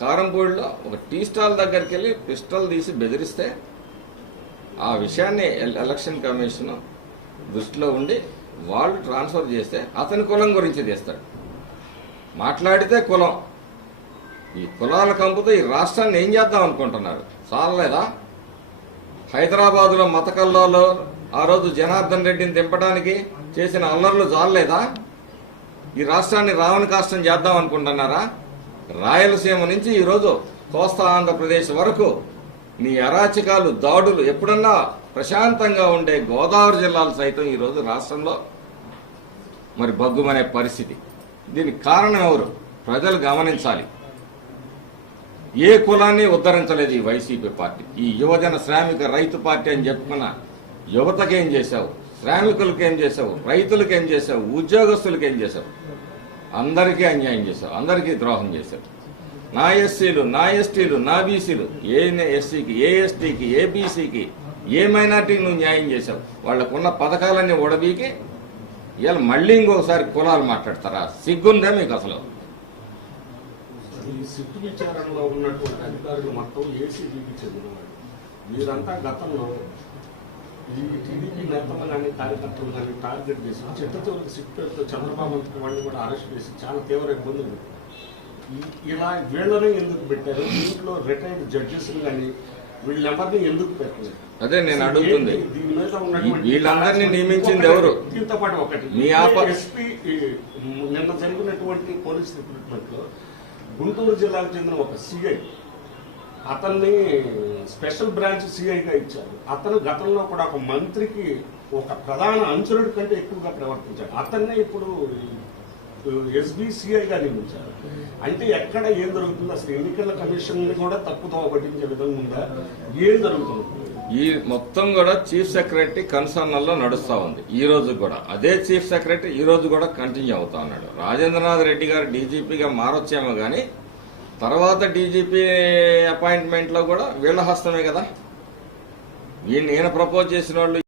కారంగూడిలో ఒక tea stall దగ్గరికి వెళ్ళి పిస్టల్ తీసి బెదిరిస్తే ఆ విషయాన్ని ఎల్- ఎలక్షన్ కమిషన్ దృష్టిలో ఉండి వాళ్ళు ట్రాన్స్ఫర్ చేస్తే అతని కులం గురించి తీస్తాడు మాట్లాడితే కులం. ఈ కులాల కంపుతో ఈ రాష్ట్రాన్ని ఏం చేద్దాం అనుకుంటున్నారు? చాలలేదా? హైదరాబాదులో మతకల్లోలో ఆ రోజు జనార్దన్ రెడ్డిని దింపడానికి చేసిన అల్లర్లు చాలలేదా? ఈ రాష్ట్రాన్ని రావణ కాష్టం చేద్దాం అనుకుంటున్నారా? రాయలసీమ నుంచి ఈరోజు కోస్తా ఆంధ్రప్రదేశ్ వరకు నీ అరాచకాలు దాడులు ఎప్పుడన్నా ప్రశాంతంగా ఉండే గోదావరి జిల్లాలు సైతం ఈరోజు రాష్ట్రంలో. మరి బగ్గుమనే పరిస్థితి. దీనికి కారణం ఎవరు? ప్రజలు గమనించాలి. ఏ కులాన్ని ఉద్ధరించలేదు ఈ వైసీపీ పార్టీ? ఈ యువజన శ్రామిక రైతు పార్టీ అని చెప్పుకున్న యువతకేం చేశావు? శ్రామికులకేం చేశావు? రైతులకేం చేశావు? ఉద్యోగస్తులకేం చేశావు? అందరికీ అన్యాయం చేశావు అందరికీ ద్రోహం చేశావు నా ఎస్సీలు నా ఎస్టీలు నా బీసీలు ఏ ఎస్సీకి ఏ ఎస్టీకి ఏ బీసీకి ఏ మైనార్టీకి నువ్వు న్యాయం చేశావు? వాళ్ళకున్న పథకాలన్నీ ఓడబీకి ఇవాళ మళ్ళీ ఇంకొకసారి కులాలు మాట్లాడతారా? సిగ్గుందా మీకు అసలు? ఈ సిట్టు ఉన్నటువంటి అధికారులు మొత్తం ఏసీబీకి చెందినవాడు గతంలో ఈ టీడీపీ నేతలు కానీ కార్యకర్తలు కానీ టార్గెట్ చేసి చిట్ట చివరికి సిట్ పేరుతో చంద్రబాబు వాడిని కూడా అరెస్ట్ చేసి చాలా తీవ్ర ఇబ్బందులు పెట్టారు. ఇలా వీళ్ళని ఎందుకు పెట్టారు? దీంట్లో రిటైర్డ్ జడ్జెస్ కానీ వీళ్ళెవరిని ఎందుకు పెట్టలేదు? అదే నేను అడుగుతుంది. వీళ్ళందరినీ నియమించింది ఎవరు? దీంతో పాటు ఒకటి. మీ ఎస్పీ నిన్న జరిగినటువంటి పోలీస్ రిక్రూట్మెంట్లో గుంటూరు జిల్లాకు చెందిన ఒక సిఐ అతన్ని స్పెషల్ బ్రాంచ్ సిఐగా ఇచ్చారు. అతను గతంలో కూడా ఒక మంత్రికి ఒక ప్రధాన అంచురుడి కంటే ఎక్కువగా ప్రవర్తించాడు. అతన్నే ఇప్పుడు ఎస్బీసీఐగా నియమించారు. అంటే ఎక్కడ ఏం జరుగుతుంది అసలు ఎన్నికల కమిషన్ కూడా తప్పుదోవ పట్టించే విధంగా ఉందా? ఏం జరుగుతుంది? ఈ మొత్తం కూడా చీఫ్ సెక్రటరీ కన్సర్నల్లో నడుస్తూ ఉంది. ఈ రోజు కూడా. అదే చీఫ్ సెక్రటరీ ఈ రోజు కూడా కంటిన్యూ అవుతా ఉన్నాడు. రాజేంద్రనాథ్ రెడ్డి గారు డీజీపీగా మారొచ్చేమో కానీ తర్వాత డీజీపీ అపాయింట్మెంట్లో కూడా వీళ్ళ హస్తమే కదా. వీళ్ళు నేను ప్రపోజ్ చేసిన వాళ్ళు